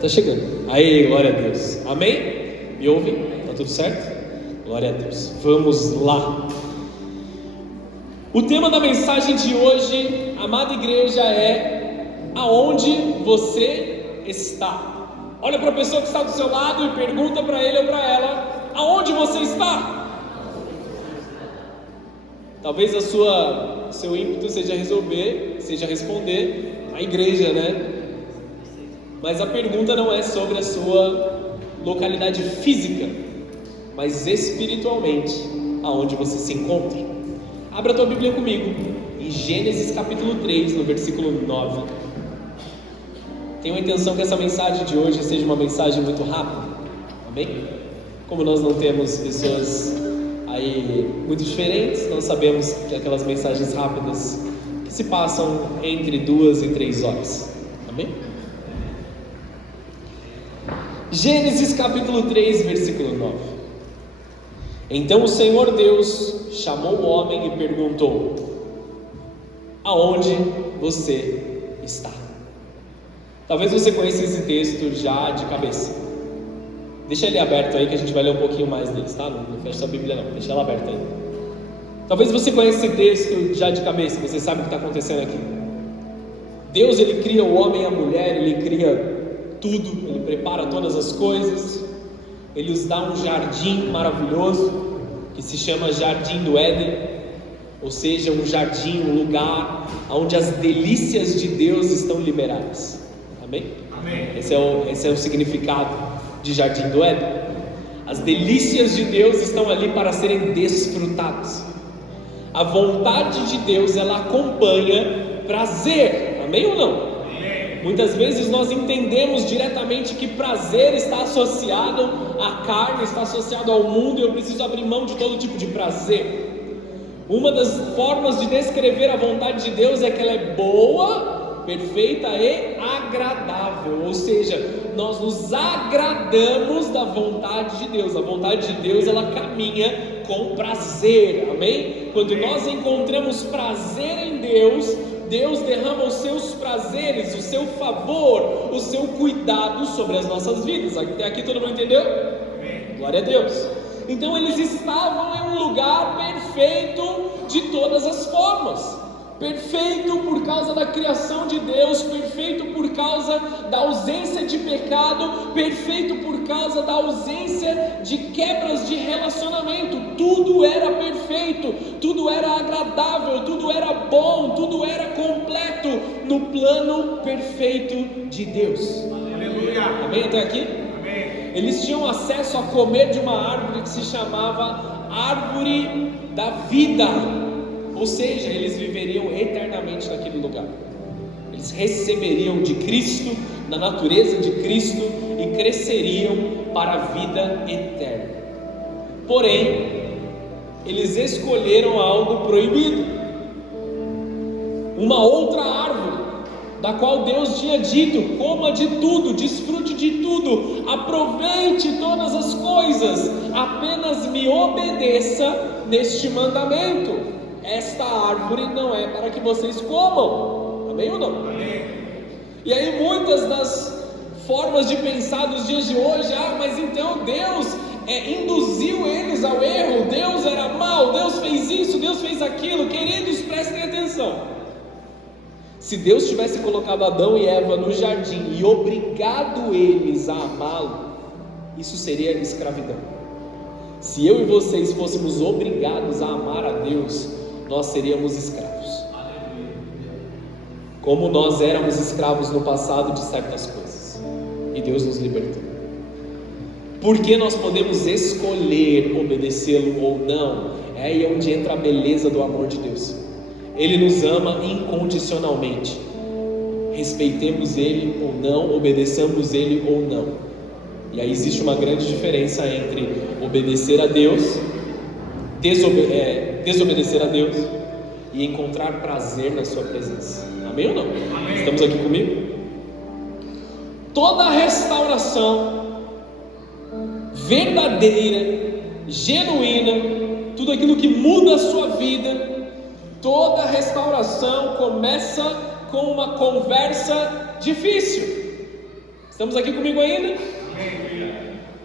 Tá chegando. Aí, glória a Deus. Amém? Me ouvem? Tá tudo certo? Glória a Deus. Vamos lá. O tema da mensagem de hoje, amada igreja, é: aonde você está? Olha para a pessoa que está do seu lado e pergunta para ele ou para ela: aonde você está? Talvez seu ímpeto seja responder a igreja, né? Mas a pergunta não é sobre a sua localidade física, mas espiritualmente, aonde você se encontra. Abra a tua Bíblia comigo, em Gênesis capítulo 3, no versículo 9. Tenho a intenção que essa mensagem de hoje seja uma mensagem muito rápida, amém? Como nós não temos pessoas aí muito diferentes, nós sabemos que aquelas mensagens rápidas que se passam entre 2 e 3 horas, amém? Gênesis capítulo 3, versículo 9. Então o Senhor Deus chamou o homem e perguntou: aonde você está? Talvez você conheça esse texto já de cabeça. Deixa ele aberto aí que a gente vai ler um pouquinho mais deles, tá? Não fecha a Bíblia não, deixa ela aberta aí. Talvez você conheça esse texto já de cabeça, você sabe o que está acontecendo aqui. Deus, ele cria o homem e a mulher, ele cria tudo, ele prepara todas as coisas, ele os dá um jardim maravilhoso, que se chama Jardim do Éden, ou seja, um jardim, um lugar onde as delícias de Deus estão liberadas, amém? Amém. Esse é o significado de Jardim do Éden. As delícias de Deus estão ali para serem desfrutadas. A vontade de Deus, ela acompanha prazer, amém ou não? Muitas vezes nós entendemos diretamente que prazer está associado à carne, está associado ao mundo, e eu preciso abrir mão de todo tipo de prazer. Uma das formas de descrever a vontade de Deus é que ela é boa, perfeita e agradável, ou seja, nós nos agradamos da vontade de Deus. A vontade de Deus, ela caminha com prazer, amém? Quando nós encontramos prazer em Deus, Deus derrama os seus prazeres, o seu favor, o seu cuidado sobre as nossas vidas. Até aqui todo mundo entendeu? Glória a Deus. Então eles estavam em um lugar perfeito de todas as formas. Perfeito por causa da criação de Deus, perfeito por causa da ausência de pecado, perfeito por causa da ausência de quebras de relacionamento. Tudo era perfeito, tudo era agradável, tudo era bom, tudo era completo no plano perfeito de Deus. Aleluia. Amém até aqui? Amém. Eles tinham acesso a comer de uma árvore que se chamava Árvore da Vida. Ou seja, eles viveriam eternamente naquele lugar. Eles receberiam de Cristo, na natureza de Cristo, e cresceriam para a vida eterna. Porém, eles escolheram algo proibido. Uma outra árvore, da qual Deus tinha dito: coma de tudo, desfrute de tudo, aproveite todas as coisas, apenas me obedeça neste mandamento. Esta árvore não é para que vocês comam, amém ou não? Amém. E aí muitas das formas de pensar dos dias de hoje: mas então Deus induziu eles ao erro, Deus era mau, Deus fez isso, Deus fez aquilo. Queridos, prestem atenção. Se Deus tivesse colocado Adão e Eva no jardim e obrigado eles a amá-lo, isso seria escravidão. Se eu e vocês fôssemos obrigados a amar a Deus, nós seríamos escravos. Como nós éramos escravos no passado de certas coisas, e Deus nos libertou. Porque nós podemos escolher obedecê-lo ou não. É aí onde entra a beleza do amor de Deus. Ele nos ama incondicionalmente. Respeitemos Ele ou não, obedeçamos Ele ou não. E aí existe uma grande diferença entre obedecer a Deus, desobedecer a Deus e encontrar prazer na sua presença. Amém ou não? Amém. Estamos aqui comigo? Toda restauração verdadeira, genuína, tudo aquilo que muda a sua vida, toda restauração começa com uma conversa difícil. Estamos aqui comigo ainda?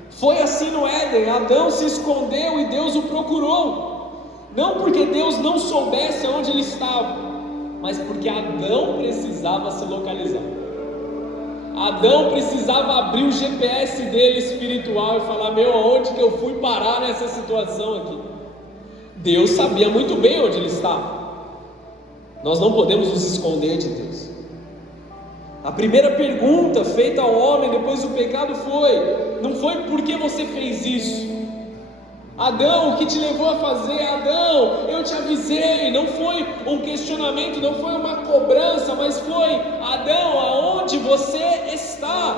Foi assim no Éden. Adão se escondeu e Deus o procurou. Não porque Deus não soubesse onde ele estava, mas porque Adão precisava se localizar. Adão precisava abrir o GPS dele espiritual e falar: meu, aonde que eu fui parar nessa situação aqui? Deus sabia muito bem onde ele estava. Nós não podemos nos esconder de Deus. A primeira pergunta feita ao homem depois do pecado não foi por que você fez isso? Adão, o que te levou a fazer? Adão, eu te avisei. Não foi um questionamento, não foi uma cobrança, mas foi: Adão, aonde você está?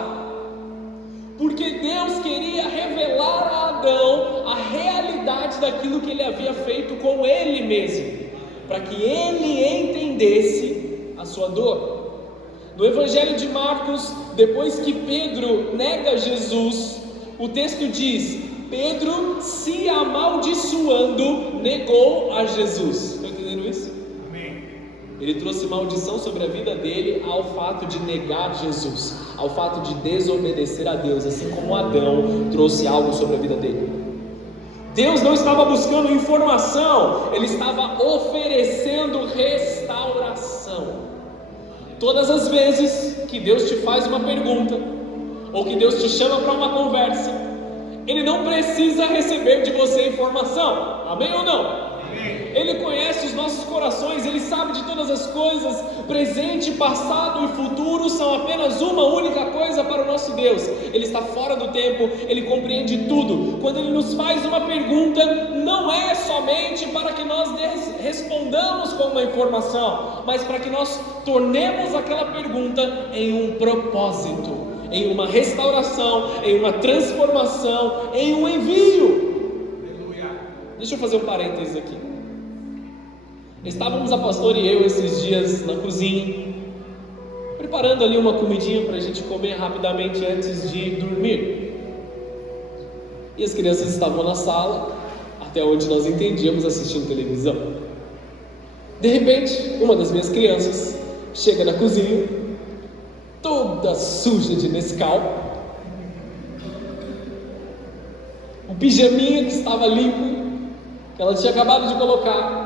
Porque Deus queria revelar a Adão a realidade daquilo que ele havia feito com ele mesmo, para que ele entendesse a sua dor. No Evangelho de Marcos, depois que Pedro nega Jesus, o texto diz: Pedro, se amaldiçoando, negou a Jesus. Estão entendendo isso? Amém. Ele trouxe maldição sobre a vida dele ao fato de negar Jesus, ao fato de desobedecer a Deus, assim como Adão trouxe algo sobre a vida dele. Deus não estava buscando informação, Ele estava oferecendo restauração. Todas as vezes que Deus te faz uma pergunta, ou que Deus te chama para uma conversa, Ele não precisa receber de você informação. Amém ou não? Amém. Ele conhece os nossos corações, Ele sabe de todas as coisas. Presente, passado e futuro são apenas uma única coisa para o nosso Deus. Ele está fora do tempo, Ele compreende tudo. Quando Ele nos faz uma pergunta, não é somente para que nós respondamos com uma informação, mas para que nós tornemos aquela pergunta em um propósito, em uma restauração, em uma transformação, em um envio. Aleluia. Deixa eu fazer um parênteses aqui. Estávamos a pastora e eu esses dias na cozinha, preparando ali uma comidinha para a gente comer rapidamente antes de dormir. E as crianças estavam na sala, até onde nós entendíamos, assistindo televisão. De repente, uma das minhas crianças chega na cozinha, toda suja de Nescau, um pijaminha que estava limpo, que ela tinha acabado de colocar,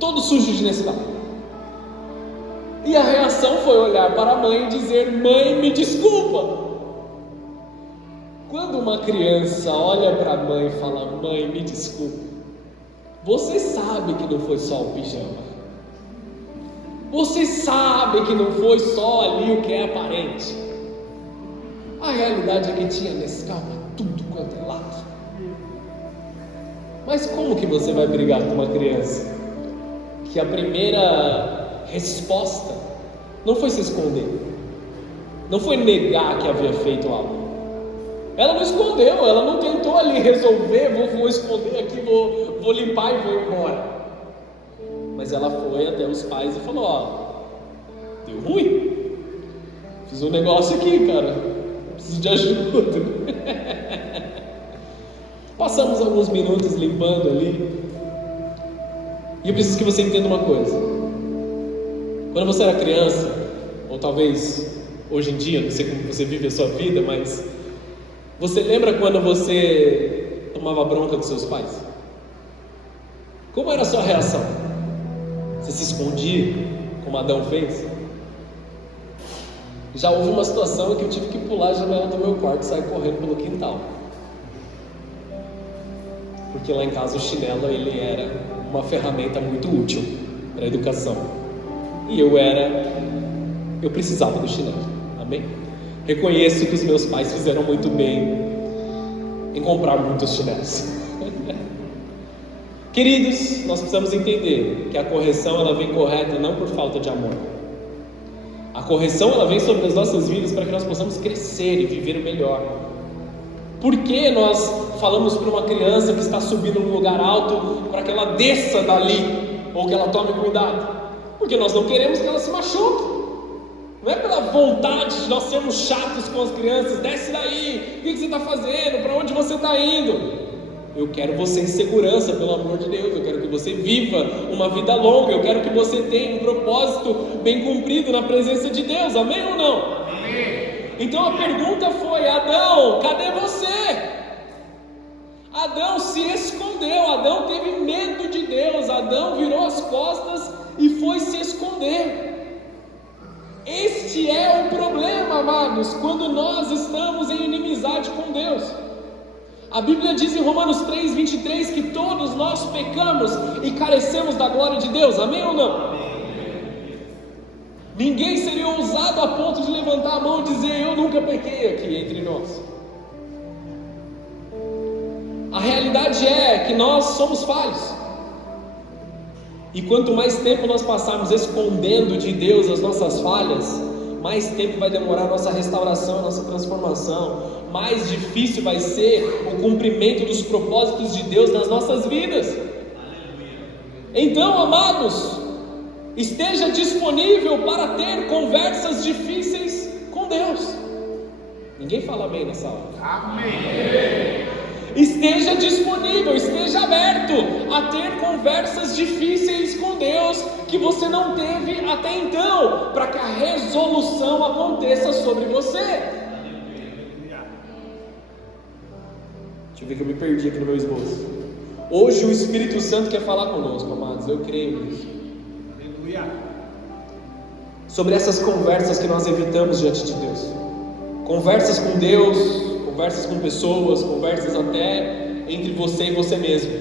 todo sujo de Nescau. E a reação foi olhar para a mãe e dizer: mãe, me desculpa. Quando uma criança olha para a mãe e fala: mãe, me desculpa, você sabe que não foi só o pijama. Você sabe que não foi só ali o que é aparente. A realidade é que tinha Nescau para tudo quanto é lado. Mas como que você vai brigar com uma criança que a primeira resposta não foi se esconder, não foi negar que havia feito algo? Ela não escondeu, ela não tentou ali resolver: vou esconder aqui, vou limpar e vou embora. Mas ela foi até os pais e falou: ó, deu ruim, fiz um negócio aqui, cara, preciso de ajuda. Passamos alguns minutos limpando ali, e eu preciso que você entenda uma coisa. Quando você era criança, ou talvez hoje em dia, não sei como você vive a sua vida, mas você lembra quando você tomava bronca dos seus pais? Como era a sua reação? Você se escondia, como Adão fez? Já houve uma situação em que eu tive que pular a janela do meu quarto e sair correndo pelo quintal, porque lá em casa o chinelo ele era uma ferramenta muito útil para a educação, e eu precisava do chinelo. Amém? Reconheço que os meus pais fizeram muito bem em comprar muitos chinelos. Queridos, nós precisamos entender que a correção ela vem correta não por falta de amor. A correção ela vem sobre as nossas vidas para que nós possamos crescer e viver melhor. Por que nós falamos para uma criança que está subindo num lugar alto para que ela desça dali, ou que ela tome cuidado? Porque nós não queremos que ela se machuque. Não é pela vontade de nós sermos chatos com as crianças: desce daí, o que você está fazendo, para onde você está indo? Eu quero você em segurança, pelo amor de Deus. Eu quero que você viva uma vida longa. Eu quero que você tenha um propósito bem cumprido na presença de Deus. Amém ou não? Amém. Então a pergunta foi: Adão, cadê você? Adão se escondeu, Adão teve medo de Deus, Adão virou as costas e foi se esconder. Este é o problema, amados, quando nós estamos em inimizade com Deus. A Bíblia diz em Romanos 3:23 que todos nós pecamos e carecemos da glória de Deus, amém ou não? Amém. Ninguém seria ousado a ponto de levantar a mão e dizer: eu nunca pequei aqui entre nós. A realidade é que nós somos falhos, e quanto mais tempo nós passarmos escondendo de Deus as nossas falhas, mais tempo vai demorar a nossa restauração, a nossa transformação, mais difícil vai ser o cumprimento dos propósitos de Deus nas nossas vidas. Então, amados, esteja disponível para ter conversas difíceis com Deus. Ninguém fala amém nessa hora. Amém. Esteja disponível, esteja aberto a ter conversas difíceis com Deus que você não teve até então, para que a resolução aconteça sobre você. Deixa eu ver que eu me perdi aqui no meu esboço. Hoje o Espírito Santo quer falar conosco, amados, eu creio nisso. Aleluia. Sobre essas conversas que nós evitamos diante de Deus. Conversas com Deus, conversas com pessoas, conversas até entre você e você mesmo.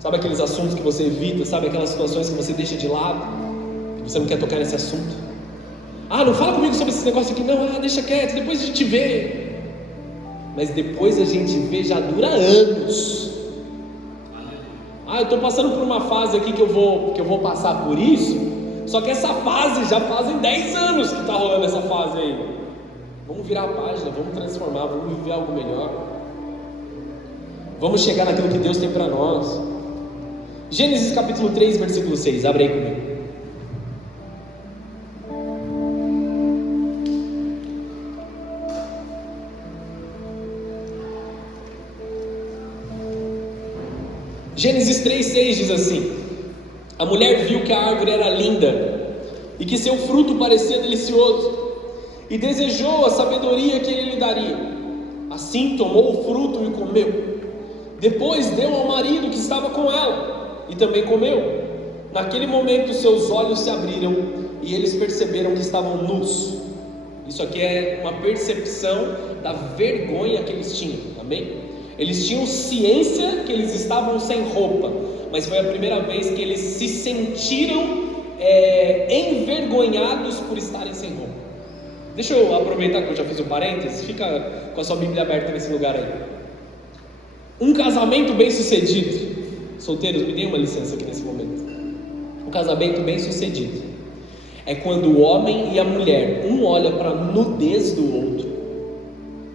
Sabe aqueles assuntos que você evita? Sabe aquelas situações que você deixa de lado? Que você não quer tocar nesse assunto? Não fala comigo sobre esse negócio aqui não, deixa quieto, depois a gente vê. Mas depois a gente vê já dura anos. Eu estou passando por uma fase aqui que eu vou passar por isso. Só que essa fase já fazem 10 anos que está rolando essa fase aí. Vamos virar a página, vamos transformar, vamos viver algo melhor. Vamos chegar naquilo que Deus tem para nós. Gênesis capítulo 3, versículo 6, abre aí comigo. Gênesis 3:6 diz assim: a mulher viu que a árvore era linda e que seu fruto parecia delicioso, e desejou a sabedoria que ele lhe daria. Assim tomou o fruto e comeu. Depois deu ao marido que estava com ela, e também comeu. Naquele momento seus olhos se abriram e eles perceberam que estavam nus. Isso aqui é uma percepção da vergonha que eles tinham, amém? Eles tinham ciência que eles estavam sem roupa, mas foi a primeira vez que eles se sentiram envergonhados por estarem sem roupa. Deixa eu aproveitar que eu já fiz um parênteses, fica com a sua Bíblia aberta nesse lugar aí. Um casamento bem sucedido, solteiros, me deem uma licença aqui nesse momento. Um casamento bem sucedido é quando o homem e a mulher, um olha para a nudez do outro,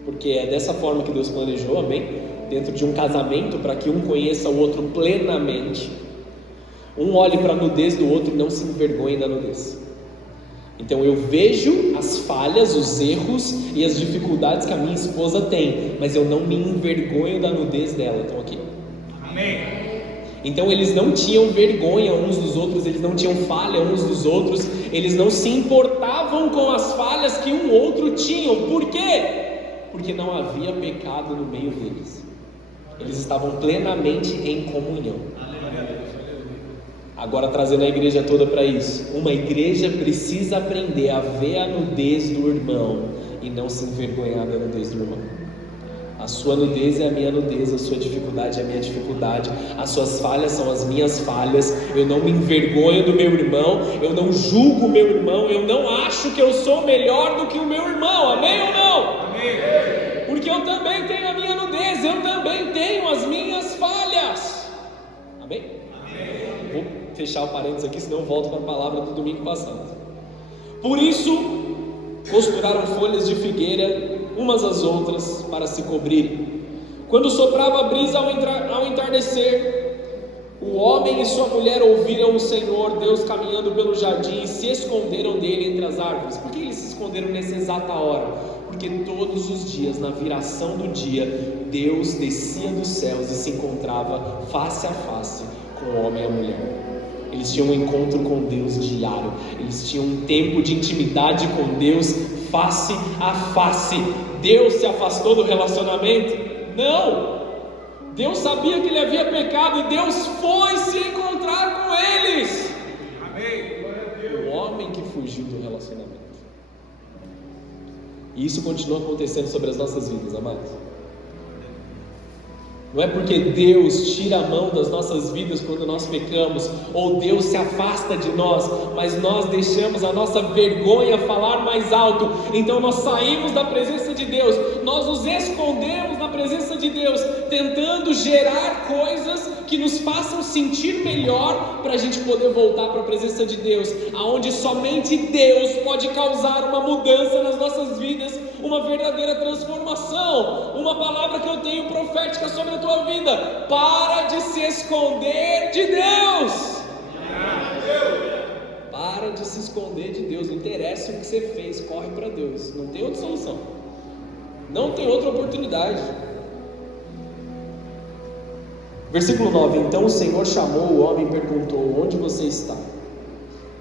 porque é dessa forma que Deus planejou, amém? Dentro de um casamento, para que um conheça o outro plenamente. Um olhe para a nudez do outro e não se envergonhe da nudez. Então eu vejo as falhas, os erros e as dificuldades que a minha esposa tem, mas eu não me envergonho da nudez dela. Estão aqui? Amém. Então eles não tinham vergonha uns dos outros, eles não tinham falha uns dos outros, eles não se importavam com as falhas que um outro tinham. Por quê? Porque não havia pecado no meio deles. Eles estavam plenamente em comunhão. Agora trazendo a igreja toda para isso. Uma igreja precisa aprender a ver a nudez do irmão e não se envergonhar da nudez do irmão. A sua nudez é a minha nudez, a sua dificuldade é a minha dificuldade, as suas falhas são as minhas falhas. Eu não me envergonho do meu irmão, eu não julgo o meu irmão, eu não acho que eu sou melhor do que o meu irmão, amém ou não? Amém. Porque eu também tenho a minha nudez, eu também tenho as minhas falhas, amém? Amém. Vou fechar o parênteses aqui, senão eu volto para a palavra do domingo passado. Por isso, costuraram folhas de figueira umas às outras para se cobrirem. Quando soprava a brisa ao entardecer, o homem e sua mulher ouviram o Senhor Deus caminhando pelo jardim e se esconderam dele entre as árvores. Por que eles se esconderam nessa exata hora? Porque todos os dias, na viração do dia, Deus descia dos céus e se encontrava face a face com o homem e a mulher. Eles tinham um encontro com Deus diário. Eles tinham um tempo de intimidade com Deus face a face. Deus se afastou do relacionamento? Não! Deus sabia que ele havia pecado e Deus foi se encontrar com eles. Amém. O homem que fugiu do relacionamento. E isso continua acontecendo sobre as nossas vidas, amados. Não é porque Deus tira a mão das nossas vidas quando nós pecamos, ou Deus se afasta de nós, mas nós deixamos a nossa vergonha falar mais alto. Então nós saímos da presença de Deus, nós nos escondemos na presença de Deus, tentando gerar coisas que nos façam sentir melhor, para a gente poder voltar para a presença de Deus, aonde somente Deus pode causar uma mudança nas nossas vidas, uma verdadeira transformação. Uma palavra que eu tenho profética sobre a tua vida: para de se esconder de Deus. Para de se esconder de Deus. Não interessa o que você fez, corre para Deus. Não tem outra solução, não tem outra oportunidade. Versículo 9: Então o Senhor chamou o homem e perguntou: onde você está?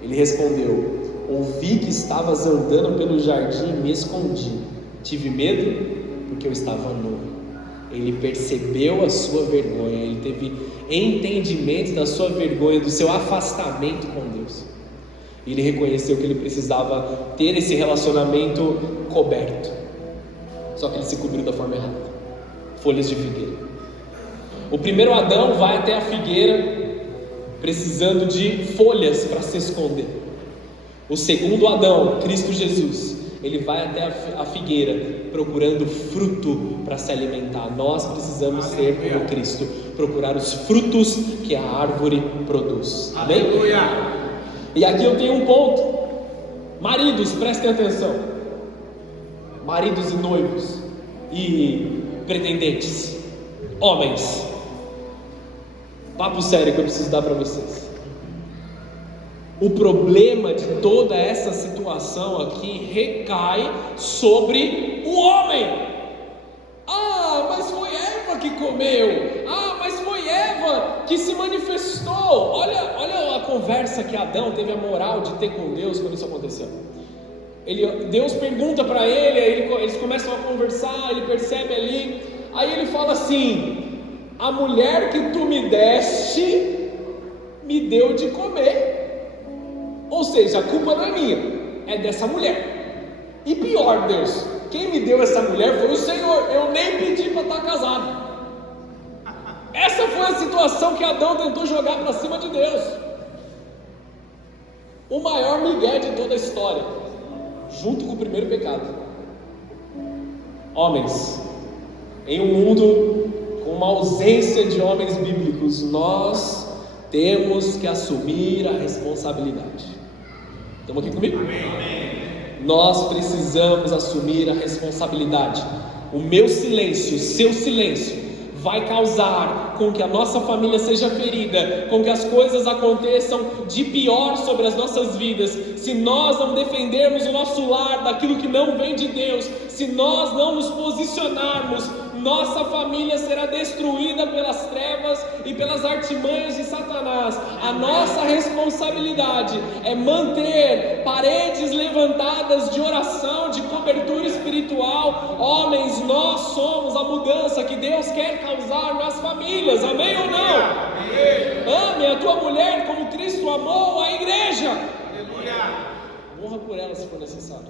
Ele respondeu: ouvi que estavas andando pelo jardim e me escondi. Tive medo porque eu estava nu. Ele percebeu a sua vergonha, ele teve entendimento da sua vergonha, do seu afastamento com Deus. Ele reconheceu que ele precisava ter esse relacionamento coberto. Só que ele se cobriu da forma errada. Folhas de figueira. O primeiro Adão vai até a figueira precisando de folhas para se esconder. O segundo Adão, Cristo Jesus, ele vai até a figueira procurando fruto para se alimentar. Nós precisamos ser como Cristo, procurar os frutos que a árvore produz. Amém? E aqui eu tenho um ponto. Maridos, prestem atenção. Maridos e noivos e pretendentes. Homens, papo sério que eu preciso dar para vocês. O problema de toda essa situação aqui recai sobre o homem. Ah, mas foi Eva que comeu. Ah, mas foi Eva que se manifestou. Olha a conversa que Adão teve a moral de ter com Deus quando isso aconteceu. Deus pergunta para ele, eles começam a conversar, ele percebe ali. Aí ele fala assim: a mulher que tu me deste me deu de comer. Ou seja, a culpa não é minha, é dessa mulher. E pior, Deus, quem me deu essa mulher foi o Senhor. Eu nem pedi para estar casado. Essa foi a situação que Adão tentou jogar para cima de Deus. O maior migué de toda a história, junto com o primeiro pecado. Homens, em um mundo com uma ausência de homens bíblicos, nós temos que assumir a responsabilidade. Estão aqui comigo? Amém. Nós precisamos assumir a responsabilidade. O meu silêncio, o seu silêncio, vai causar com que a nossa família seja ferida, com que as coisas aconteçam de pior sobre as nossas vidas. Se nós não defendermos o nosso lar daquilo que não vem de Deus, se nós não nos posicionarmos, nossa família será destruída pelas trevas e pelas artimanhas de Satanás. A nossa responsabilidade é manter paredes levantadas de oração, de cobertura espiritual. Homens, nós somos a mudança que Deus quer causar nas famílias. Amém ou não? Amém. Ame a tua mulher como Cristo amou a igreja. Aleluia. Morra por ela se for necessário.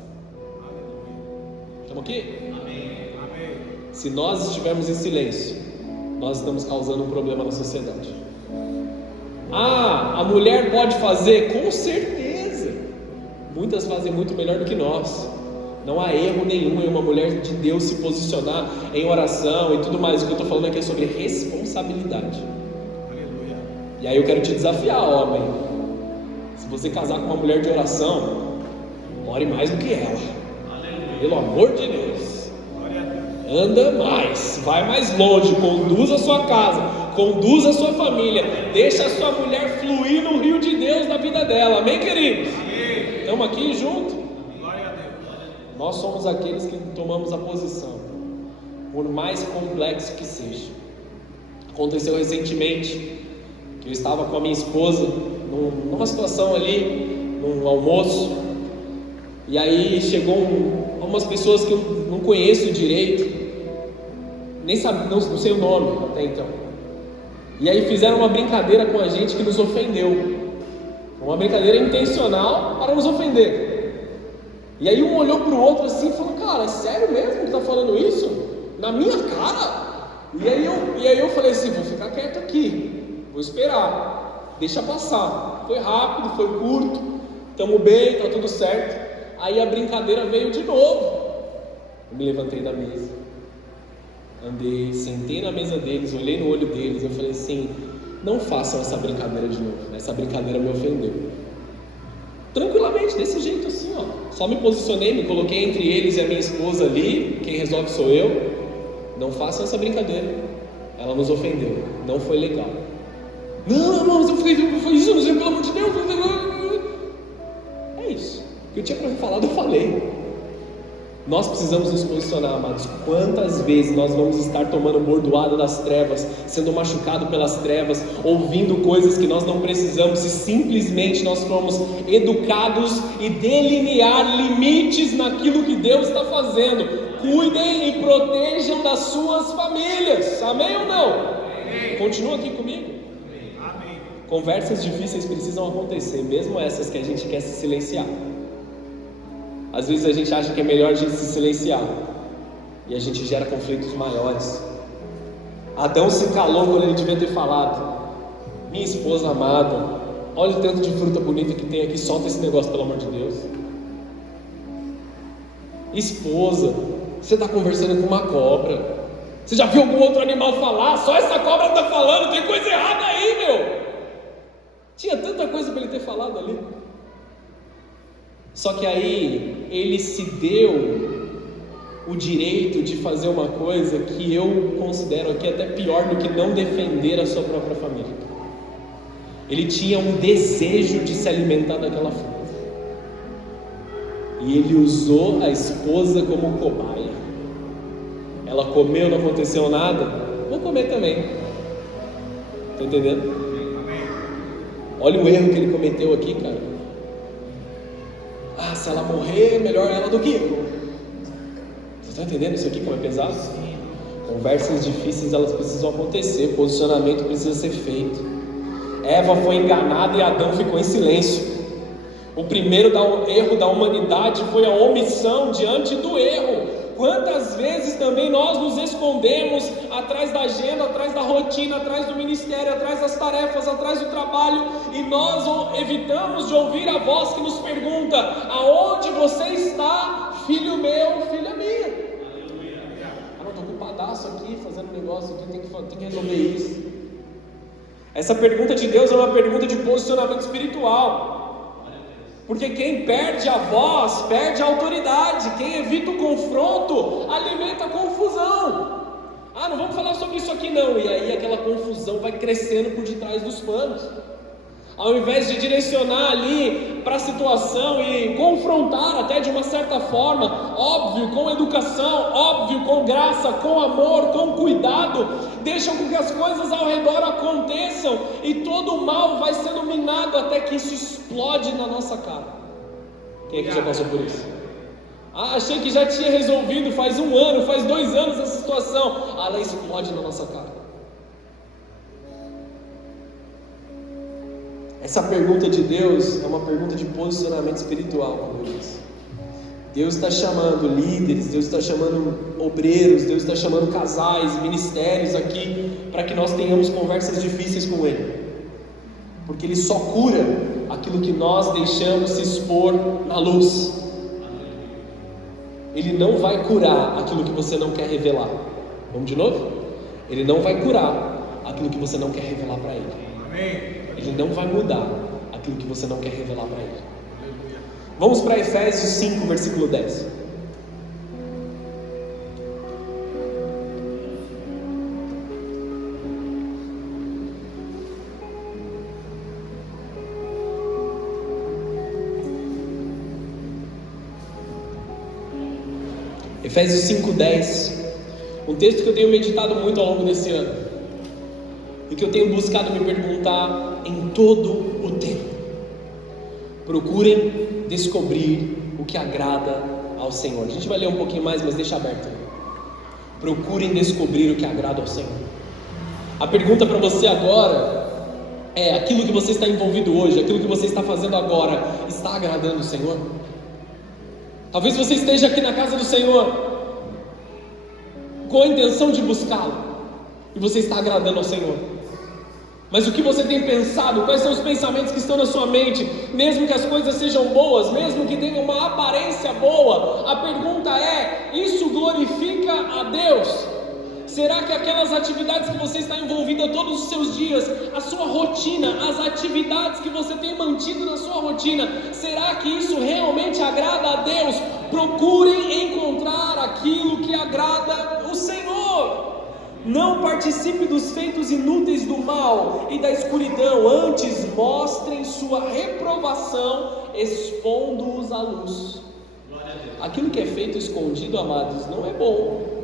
Estamos aqui? Amém. Se nós estivermos em silêncio, nós estamos causando um problema na sociedade. Ah, a mulher pode fazer? Com certeza. Muitas fazem muito melhor do que nós. Não há erro nenhum em uma mulher de Deus se posicionar em oração e tudo mais. O que eu estou falando aqui é sobre responsabilidade. Aleluia. E aí eu quero te desafiar, homem. Se você casar com uma mulher de oração, ore mais do que ela. Aleluia. Pelo amor de Deus. Anda mais, vai mais longe, conduz a sua casa, conduz a sua família, deixa a sua mulher fluir no rio de Deus na vida dela. Amém, queridos? Amém. Estamos aqui juntos? Glória a Deus. Nós somos aqueles que tomamos a posição, por mais complexo que seja. Aconteceu recentemente que eu estava com a minha esposa numa situação ali, num almoço, e aí chegou umas pessoas que eu não conheço direito, nem sabe, não sei o nome até então, e aí fizeram uma brincadeira com a gente que nos ofendeu, uma brincadeira intencional para nos ofender. E aí um olhou para o outro assim e falou: cara, é sério mesmo que está falando isso? Na minha cara? E aí eu falei assim: vou ficar quieto aqui, vou esperar, deixa passar. Foi rápido, foi curto, estamos bem, está tudo certo. Aí a brincadeira veio de novo. Eu me levantei da mesa, andei, sentei na mesa deles, olhei no olho deles, eu falei assim: não façam essa brincadeira de novo, essa brincadeira me ofendeu. Tranquilamente, desse jeito assim, ó. Só me posicionei, me coloquei entre eles e a minha esposa ali, quem resolve sou eu. Não façam essa brincadeira, ela nos ofendeu, não foi legal. Não, mas eu fiz isso, não sei, pelo amor de Deus. É isso, o que eu tinha para falar, eu falei. Nós precisamos nos posicionar, amados. Quantas vezes nós vamos estar tomando bordoada das trevas, sendo machucado pelas trevas, ouvindo coisas que nós não precisamos, se simplesmente nós formos educados e delinear limites naquilo que Deus está fazendo. Cuidem e protejam das suas famílias, amém ou não? Amém. Continua aqui comigo. Amém. Conversas difíceis precisam acontecer, mesmo essas que a gente quer se silenciar. Às vezes a gente acha que é melhor a gente se silenciar, e a gente gera conflitos maiores. Adão se calou quando ele devia ter falado: minha esposa amada, olha o tanto de fruta bonita que tem aqui, solta esse negócio pelo amor de Deus. Esposa, você está conversando com uma cobra, você já viu algum outro animal falar? Só essa cobra está falando, tem coisa errada aí, meu. Tinha tanta coisa para ele ter falado ali. Só que aí ele se deu o direito de fazer uma coisa que eu considero aqui até pior do que não defender a sua própria família. Ele tinha um desejo de se alimentar daquela fruta, e ele usou a esposa como cobaia. Ela comeu, não aconteceu nada, vou comer também. Está entendendo? Olha o erro que ele cometeu aqui, cara. Se ela morrer, melhor ela do que eu. Você está entendendo isso aqui como é pesado? Conversas difíceis, elas precisam acontecer, posicionamento precisa ser feito. Eva foi enganada e Adão ficou em silêncio. O primeiro erro da humanidade foi a omissão diante do erro. Quantas vezes também nós nos escondemos atrás da agenda, atrás da rotina, atrás do ministério, atrás das tarefas, atrás do trabalho, e nós evitamos de ouvir a voz que nos pergunta: aonde você está, filho meu, filha minha? Não, estou ocupadaço aqui, fazendo negócio aqui, tem que resolver isso. Essa pergunta de Deus é uma pergunta de posicionamento espiritual. Porque quem perde a voz, perde a autoridade. Quem evita o confronto, alimenta a confusão. Não vamos falar sobre isso aqui não. E aí aquela confusão vai crescendo por detrás dos panos. Ao invés de direcionar ali para a situação e confrontar até de uma certa forma, óbvio, com educação, óbvio, com graça, com amor, com cuidado, deixam com que as coisas ao redor aconteçam e todo o mal vai sendo minado até que isso explode na nossa cara. Quem é que já passou por isso? Achei que já tinha resolvido faz 1 ano, faz 2 anos essa situação. Ela explode na nossa cara. Essa pergunta de Deus é uma pergunta de posicionamento espiritual, como eu disse. Deus está chamando líderes, Deus está chamando obreiros, Deus está chamando casais, ministérios aqui, para que nós tenhamos conversas difíceis com Ele. Porque Ele só cura aquilo que nós deixamos se expor na luz. Ele não vai curar aquilo que você não quer revelar. Vamos de novo? Ele não vai curar aquilo que você não quer revelar para Ele. Amém. Ele não vai mudar aquilo que você não quer revelar para Ele. Vamos para Efésios 5, versículo 10. Efésios 5, 10. Um texto que eu tenho meditado muito ao longo desse ano, e que eu tenho buscado me perguntar em todo o tempo: Procurem descobrir o que agrada ao Senhor. A gente vai ler um pouquinho mais, mas deixa aberto. Procurem descobrir o que agrada ao Senhor. A pergunta para você agora é: aquilo que você está envolvido hoje, aquilo que você está fazendo agora, está agradando o Senhor? Talvez você esteja aqui na casa do Senhor com a intenção de buscá-lo, e você está agradando ao Senhor. Mas o que você tem pensado? Quais são os pensamentos que estão na sua mente? Mesmo que as coisas sejam boas, mesmo que tenham uma aparência boa, a pergunta é: isso glorifica a Deus? Será que aquelas atividades que você está envolvida todos os seus dias, a sua rotina, as atividades que você tem mantido na sua rotina, será que isso realmente agrada a Deus? Procurem encontrar aquilo que agrada o Senhor. Não participe dos feitos inúteis do mal e da escuridão, antes mostrem sua reprovação, expondo-os à luz. Aquilo que é feito escondido, amados, não é bom.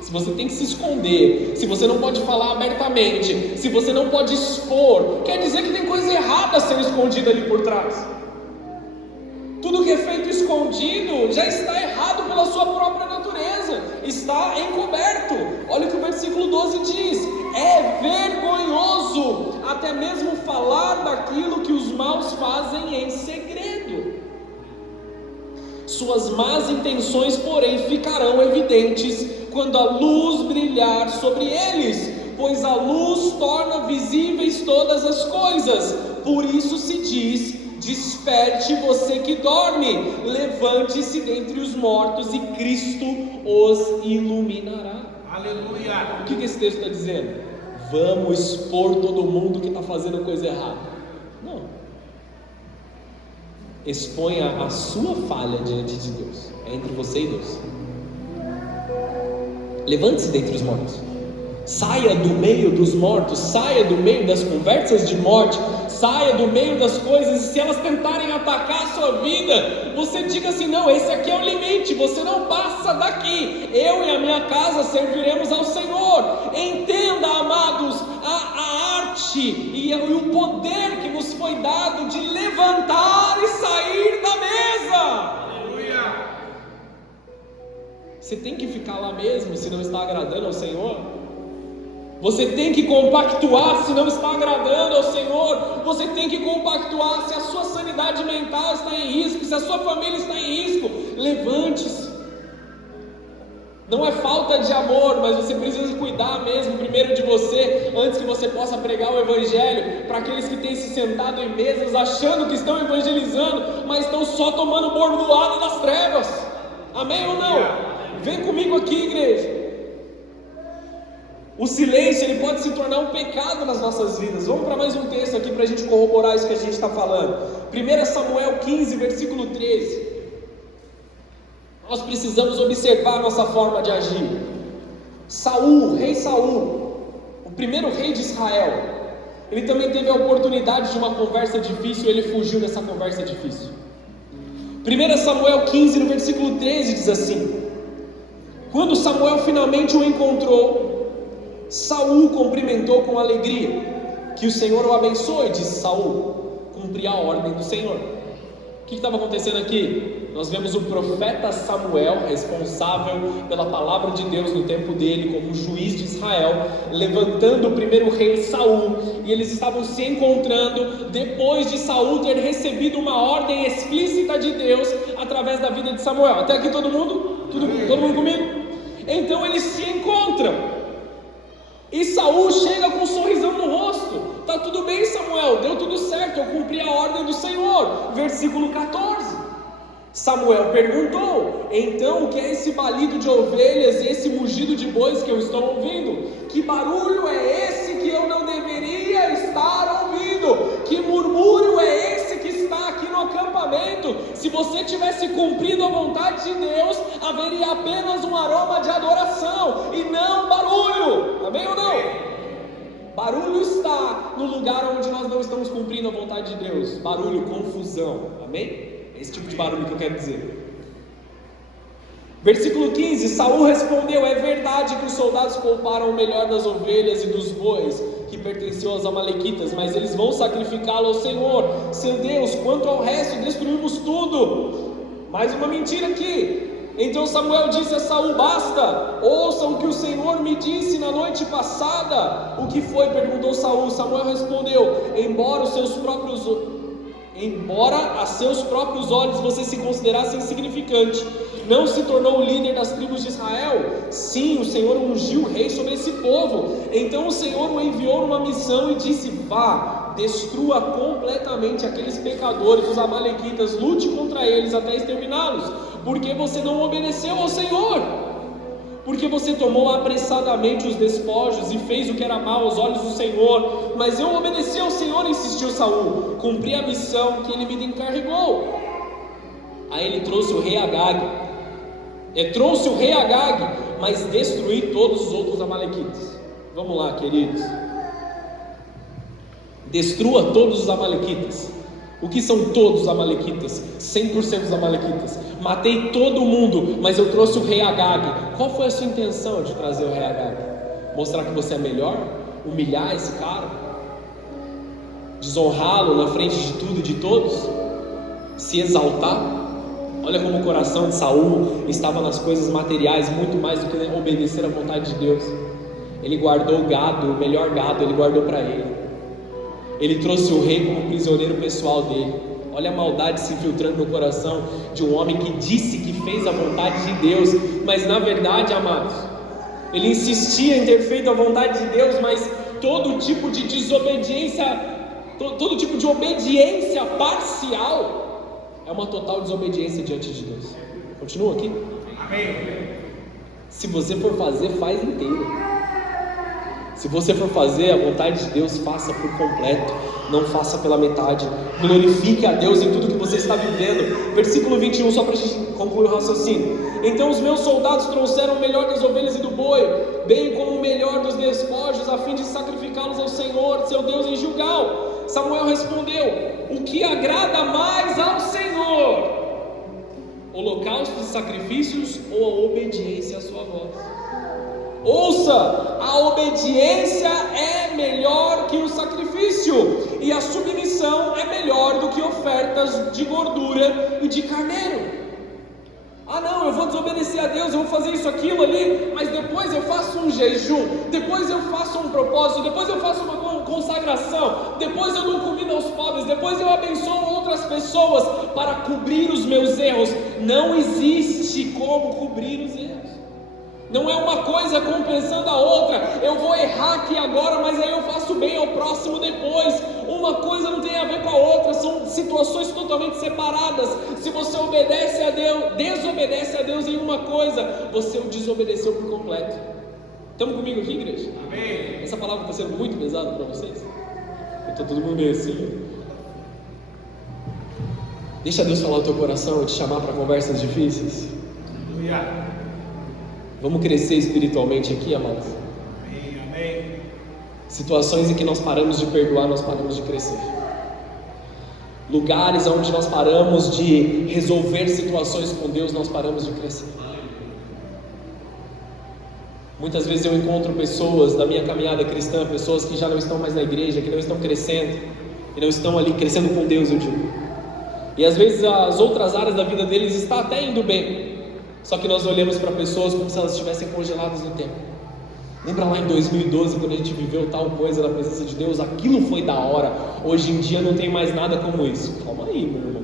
Se você tem que se esconder, se você não pode falar abertamente, se você não pode expor, quer dizer que tem coisa errada sendo escondida ali por trás. Tudo que é feito escondido já está errado pela sua própria natureza, está encoberto. Olha o que o versículo 12 diz: é vergonhoso até mesmo falar daquilo que os maus fazem em segredo. Suas más intenções, porém, ficarão evidentes quando a luz brilhar sobre eles, pois a luz torna visíveis todas as coisas. Por isso se diz: desperte você que dorme, levante-se dentre os mortos e Cristo os iluminará. Aleluia! O que esse texto está dizendo? Vamos expor todo mundo que está fazendo coisa errada? Não. Exponha a sua falha diante de Deus. É entre você e Deus. Levante-se dentre os mortos. Saia do meio dos mortos. Saia do meio das conversas de morte. Saia do meio das coisas. E se elas tentarem atacar a sua vida, você diga assim: não, esse aqui é o limite. Você não passa daqui. Eu e a minha casa serviremos ao Senhor. Entenda, amados, a arte e o poder que nos foi dado de levantar e sair da mesa. Você tem que ficar lá mesmo se não está agradando ao Senhor? Você tem que compactuar se não está agradando ao Senhor? Você tem que compactuar se a sua sanidade mental está em risco, se a sua família está em risco? Levante-se. Não é falta de amor, mas você precisa cuidar mesmo primeiro de você, antes que você possa pregar o Evangelho para aqueles que têm se sentado em mesas achando que estão evangelizando, mas estão só tomando bordoada das trevas. Amém ou não? Vem comigo aqui, igreja. O silêncio, ele pode se tornar um pecado nas nossas vidas. Vamos para mais um texto aqui para a gente corroborar isso que a gente está falando. 1 Samuel 15, versículo 13. Nós precisamos observar a nossa forma de agir. Saul, rei Saul, o primeiro rei de Israel, ele também teve a oportunidade de uma conversa difícil, ele fugiu dessa conversa difícil. 1 Samuel 15, no versículo 13, diz assim: quando Samuel finalmente o encontrou, Saul cumprimentou com alegria. Que o Senhor o abençoe, disse Saul. Cumpri a ordem do Senhor. O que estava acontecendo aqui? Nós vemos o profeta Samuel, responsável pela palavra de Deus no tempo dele, como juiz de Israel, levantando o primeiro rei Saul, e eles estavam se encontrando depois de Saul ter recebido uma ordem explícita de Deus através da vida de Samuel. Até aqui todo mundo? Todo mundo comigo? Então eles se encontram. E Saul chega com um sorrisão no rosto. Tá tudo bem, Samuel, deu tudo certo, eu cumpri a ordem do Senhor. Versículo 14. Samuel perguntou: então o que é esse balido de ovelhas e esse mugido de bois que eu estou ouvindo? Que barulho é esse que eu não deveria estar ouvindo? Que murmúrio é esse que está aqui no acampamento? Se você tivesse cumprido a vontade de Deus, haveria apenas um aroma de adoração e não barulho. Amém ou não? Barulho está no lugar onde nós não estamos cumprindo a vontade de Deus. Barulho, confusão. Amém? Esse tipo de barulho que eu quero dizer. Versículo 15. Saul respondeu: é verdade que os soldados pouparam o melhor das ovelhas e dos bois que pertenceu aos amalequitas, mas eles vão sacrificá-lo ao Senhor, seu Deus. Quanto ao resto, destruímos tudo. Mais uma mentira aqui. Então Samuel disse a Saul: basta, ouçam o que o Senhor me disse na noite passada. O que foi? Perguntou Saul. Samuel respondeu: embora a seus próprios olhos você se considerasse insignificante, não se tornou o líder das tribos de Israel? Sim, o Senhor ungiu o rei sobre esse povo. Então o Senhor o enviou numa missão e disse: vá, destrua completamente aqueles pecadores, os amalequitas, lute contra eles até exterminá-los. Porque você não obedeceu ao Senhor, porque você tomou apressadamente os despojos e fez o que era mal aos olhos do Senhor. Mas eu obedeci ao Senhor, insistiu Saul, cumpri a missão que ele me encarregou. Aí ele trouxe o rei Agag, mas destruí todos os outros amalequitas. Vamos lá, queridos, destrua todos os amalequitas. O que são todos os amalequitas? 100% dos amalequitas. Matei todo mundo, mas eu trouxe o rei Agag. Qual foi a sua intenção de trazer o rei Agag? Mostrar que você é melhor? Humilhar esse cara? Desonrá-lo na frente de tudo e de todos? Se exaltar? Olha como o coração de Saul estava nas coisas materiais muito mais do que obedecer à vontade de Deus. Ele guardou o gado, o melhor gado, ele guardou para ele. Ele trouxe o rei como prisioneiro pessoal dele. Olha a maldade se infiltrando no coração de um homem que disse que fez a vontade de Deus, mas na verdade, amados, ele insistia em ter feito a vontade de Deus, mas todo tipo de desobediência, todo tipo de obediência parcial é uma total desobediência diante de Deus. Continua aqui? Amém. Se você for fazer, faz inteiro. Se você for fazer a vontade de Deus, faça por completo, não faça pela metade. Glorifique a Deus em tudo que você está vivendo. Versículo 21, só para a gente concluir o raciocínio. Então os meus soldados trouxeram o melhor das ovelhas e do boi, bem como o melhor dos despojos, a fim de sacrificá-los ao Senhor, seu Deus, em Gilgal. Samuel respondeu: o que agrada mais ao Senhor? Holocaustos e sacrifícios ou a obediência à sua voz? Ouça, a obediência é melhor que o sacrifício, e a submissão é melhor do que ofertas de gordura e de carneiro. Ah não, eu vou desobedecer a Deus, eu vou fazer isso, aquilo ali, mas depois eu faço um jejum, depois eu faço um propósito, depois eu faço uma consagração, depois eu dou comida aos pobres, depois eu abençoo outras pessoas para cobrir os meus erros. Não existe como cobrir os erros. Não é uma coisa compensando a outra. Eu vou errar aqui agora, mas aí eu faço bem ao próximo depois. Uma coisa não tem a ver com a outra, são situações totalmente separadas. Se você obedece a Deus, desobedece a Deus em uma coisa, você o desobedeceu por completo. Estamos comigo aqui, igreja? Amém. Essa palavra está sendo muito pesada para vocês? Está todo mundo meio assim. Deixa Deus falar o teu coração e te chamar para conversas difíceis. Aleluia. Vamos crescer espiritualmente aqui, amados? Amém. Situações em que nós paramos de perdoar, nós paramos de crescer. Lugares onde nós paramos de resolver situações com Deus, nós paramos de crescer. Muitas vezes eu encontro pessoas da minha caminhada cristã, pessoas que já não estão mais na igreja, que não estão crescendo, que não estão ali crescendo com Deus, eu digo. E às vezes as outras áreas da vida deles estão até indo bem. Só que nós olhamos para pessoas como se elas estivessem congeladas no tempo. Lembra lá em 2012, quando a gente viveu tal coisa na presença de Deus? Aquilo foi da hora. Hoje em dia não tem mais nada como isso. Calma aí, meu irmão.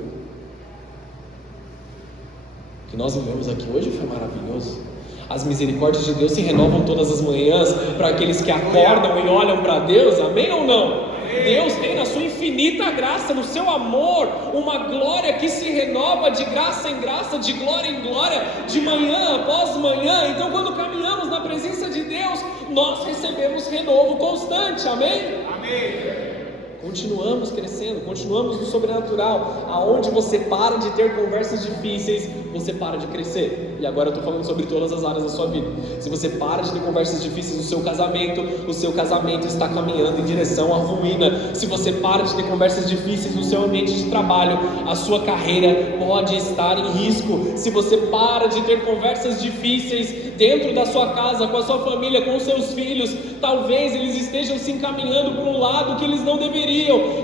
O que nós vivemos aqui hoje foi maravilhoso. As misericórdias de Deus se renovam todas as manhãs para aqueles que acordam e olham para Deus. Amém ou não? Deus tem na sua infinita graça, no seu amor, uma glória que se renova de graça em graça, de glória em glória, de manhã após manhã. Então quando caminhamos na presença de Deus, nós recebemos renovo constante, amém? Amém. Continuamos crescendo, continuamos no sobrenatural. Aonde você para de ter conversas difíceis, você para de crescer. E agora eu estou falando sobre todas as áreas da sua vida. Se você para de ter conversas difíceis no seu casamento, o seu casamento está caminhando em direção à ruína. Se você para de ter conversas difíceis no seu ambiente de trabalho, a sua carreira pode estar em risco. Se você para de ter conversas difíceis dentro da sua casa, com a sua família, com os seus filhos, talvez eles estejam se encaminhando para um lado que eles não deveriam.